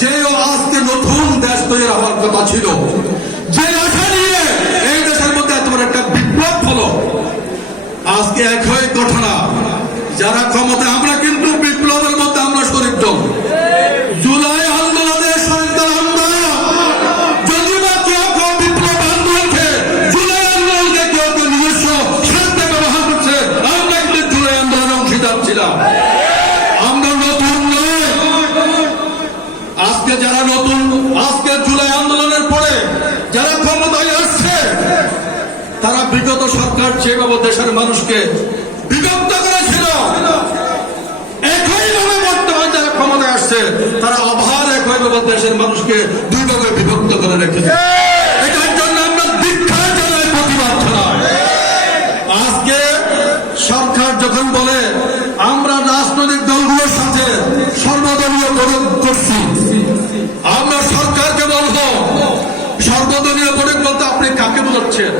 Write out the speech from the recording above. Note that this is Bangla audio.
যে আজকে নতুন দেশ তৈরি হওয়ার কথা ছিল, যে আশা নিয়ে এই দেশের মধ্যে এত বড় একটা বিপ্লব হলো, আজকে একই ঘটনা। যারা ক্ষমতা, আমরা কিন্তু বিপ্লবের মধ্যে আমরা শরীর দল। জুলাই আন্দোলনের সন্তান আমরা। যদি বা কেউ কেউ বিপ্লব আন্দোলনকে, জুলাই আন্দোলনকে কেউ কেউ নিজস্ব স্বার্থে ব্যবহার করছে, আমরা কিন্তু জুলাই আন্দোলনের অংশীদার ছিলাম। আমরা নতুন নয়। আজকে যারা নতুন, আজকে জুলাই আন্দোলনের পরে যারা ক্ষমতায় আসছে, তারা বিগত সরকার যেভাবে দেশের মানুষকে বিভক্ত করেছিল, একইভাবে বর্তমানে যারা ক্ষমতায় আসছে তারা আবার একইভাবে দেশের মানুষকে দুই ভাগে বিভক্ত করে রেখেছে। এটার জন্য আমরা দীক্ষা জানাই, প্রতিবাদ জানাই। আজকে সরকার যখন বলে আমরা রাজনৈতিক দলগুলোর সাথে সর্বদলীয় বৈঠক করছি, আমরা সরকারকে বলবো সর্বদলীয় বৈঠক বলতে আপনি কাকে বোঝাচ্ছেন?